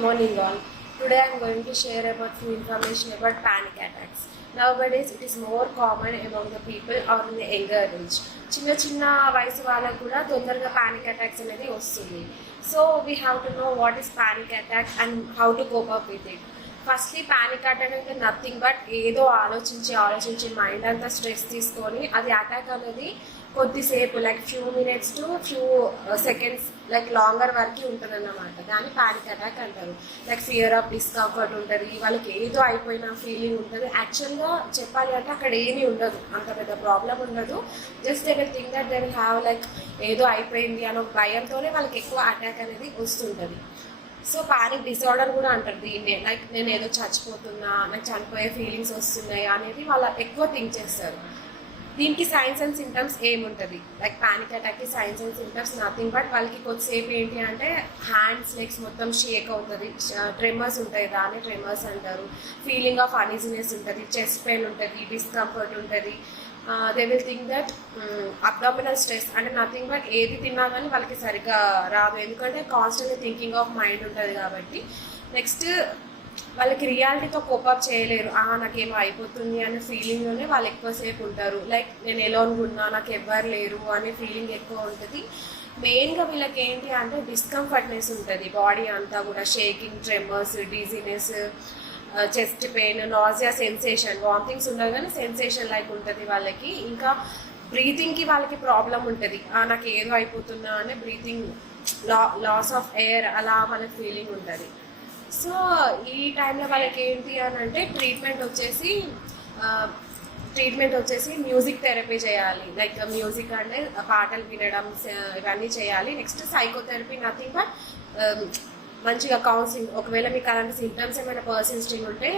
Morning morning all. Today I am share about full information few panic attacks panic attacks. It is more common among the people are in the younger age చిన్న చిన్న వయసు వాళ్ళకు కూడా తొందరగా panic attacks అనేది వస్తుంది so we have to know what is panic attack and how to cope up with it firstly panic attack అంటే nothing but ఏదో ఆలోచించి ఆలోచించి మైండ్ అంతా స్ట్రెస్ తీసుకొని అది అటాక్ అనేది కొద్దిసేపు like few minutes to few seconds like longer వరకు ఉంటుంది అన్నమాట దాన్ని పానిక్ అటాక్ అంటారు. లైక్ ఫియర్ ఆఫ్ డిస్కంఫర్ట్ ఉంటుంది. వాళ్ళకి ఏదో అయిపోయిన ఫీలింగ్ ఉంటుంది. యాక్చువల్గా చెప్పాలి అంటే అక్కడ ఏమీ ఉండదు. అంత పెద్ద ప్రాబ్లం ఉండదు. Just they will think that they will have like ఏదో అయిపోయింది అనే ఒక భయంతోనే వాళ్ళకి ఎక్కువ అటాక్ అనేది వస్తుంటుంది. సో పానిక్ డిసార్డర్ కూడా అంటారు దీన్నే. లైక్ నేను ఏదో చచ్చిపోతున్నా నాకు చనిపోయే ఫీలింగ్స్ వస్తున్నాయి అనేది వాళ్ళ ఎక్కువ థింక్ చేస్తారు. దీనికి సైన్స్ అండ్ సిమ్టమ్స్ ఏముంటుంది? Like panic అటాక్కి signs and symptoms nothing but వాళ్ళకి కొద్దిసేపు ఏంటి అంటే హ్యాండ్స్ లెగ్స్ మొత్తం షేక్ అవుతుంది. ట్రెమర్స్ ఉంటాయి. దాన్ని ట్రెమర్స్ అంటారు. ఫీలింగ్ ఆఫ్ అనీజినెస్ ఉంటుంది. చెస్ట్ పెయిన్ ఉంటుంది. డిస్కంఫర్ట్ ఉంటుంది. They will think that abdominal stress అంటే నథింగ్ బట్ ఏది తిన్నా కానీ వాళ్ళకి సరిగ్గా రాదు. ఎందుకంటే కాన్స్టెంట్లీ థింకింగ్ ఆఫ్ మైండ్ ఉంటుంది కాబట్టి. నెక్స్ట్ వాళ్ళకి రియాలిటీతో కోపప్ చేయలేరు. ఆహా నాకేమో అయిపోతుంది అనే ఫీలింగ్లోనే వాళ్ళు ఎక్కువసేపు ఉంటారు. లైక్ నేను ఎలోన్గా ఉన్నా నాకు ఎవ్వరు లేరు అనే ఫీలింగ్ ఎక్కువ ఉంటుంది. మెయిన్గా వీళ్ళకి ఏంటి అంటే డిస్కంఫర్ట్నెస్ ఉంటుంది. బాడీ అంతా కూడా shaking tremors dizziness chest pain nausea sensation vomitings ఉండదు కానీ సెన్సేషన్ లైక్ ఉంటుంది వాళ్ళకి. ఇంకా బ్రీతింగ్కి వాళ్ళకి ప్రాబ్లం ఉంటుంది. నాకు ఏదో అయిపోతున్నా అనే బ్రీతింగ్ లా లాస్ ఆఫ్ ఎయిర్ అలా వాళ్ళకి ఫీలింగ్ ఉంటుంది. సో ఈ టైంలో వాళ్ళకి ఏంటి అని అంటే ట్రీట్మెంట్ వచ్చేసి ట్రీట్మెంట్ వచ్చేసి మ్యూజిక్ థెరపీ చేయాలి. లైక్ మ్యూజిక్ అంటే పాటలు వినడం ఇవన్నీ చేయాలి. నెక్స్ట్ సైకోథెరపీ నథింగ్ బట్ మంచిగా కౌన్సిలింగ్ ఒకవేళ మీకు అలాంటి సింటమ్స్ ఏమైనా పర్సిస్టింగ్ ఉంటే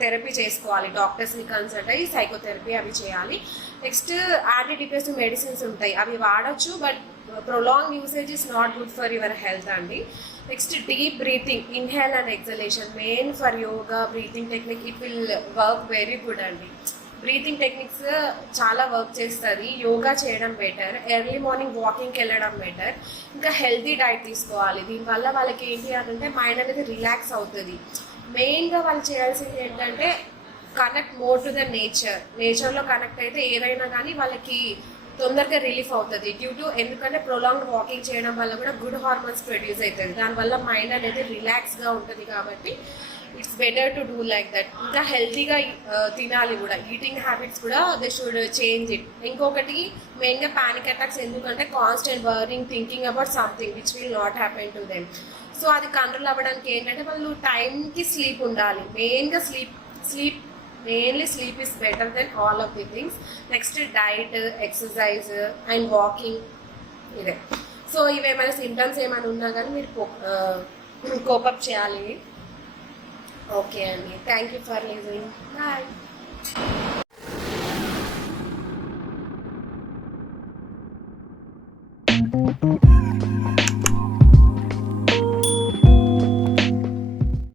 థెరపీ చేసుకోవాలి. డాక్టర్స్ని కన్సల్ట్ అయ్యి సైకోథెరపీ అవి చేయాలి. నెక్స్ట్ యాంటీ డిప్రెసివ్ మెడిసిన్స్ ఉంటాయి. అవి వాడచ్చు but prolong usage is not good for your health అండి. Next deep breathing inhale and exhalation main for yoga breathing technique it will work very good అండి. Breathing techniques చాలా work చేస్తుంది. యోగా చేయడం better early morning వాకింగ్కి వెళ్ళడం better ఇంకా healthy diet తీసుకోవాలి. దీనివల్ల వాళ్ళకి ఏంటి అంటే మైండ్ అనేది రిలాక్స్ అవుతుంది. మెయిన్గా వాళ్ళు చేయాల్సింది ఏంటంటే connect more to the nature నేచర్లో కనెక్ట్ అయితే ఏదైనా కానీ వాళ్ళకి తొందరగా రిలీఫ్ అవుతుంది డ్యూ టు ఎందుకంటే ప్రొలాంగ్ వాకింగ్ చేయడం వల్ల కూడా గుడ్ హార్మోన్స్ ప్రొడ్యూస్ అవుతుంది. దానివల్ల మైండ్ అనేది రిలాక్స్గా ఉంటుంది కాబట్టి it's better to do like that ఇంకా హెల్తీగా తినాలి కూడా. ఈటింగ్ హ్యాబిట్స్ కూడా దే షుడ్ చేంజ్ ఇట్ ఇంకొకటి మెయిన్గా ప్యానిక్ అటాక్స్ ఎందుకంటే constant warning thinking about something which will not happen to them so అది కంట్రోల్ అవ్వడానికి ఏంటంటే వాళ్ళు టైంకి స్లీప్ ఉండాలి. మెయిన్గా sleep sleep mainly sleep is better then all of the things next diet exercise and walking ఇదే so ఇవేమైనా symptoms ఏమైనా ఉన్నా కానీ మీరు కోపప్ చేయాలి. ఓకే అండి thank you for listening bye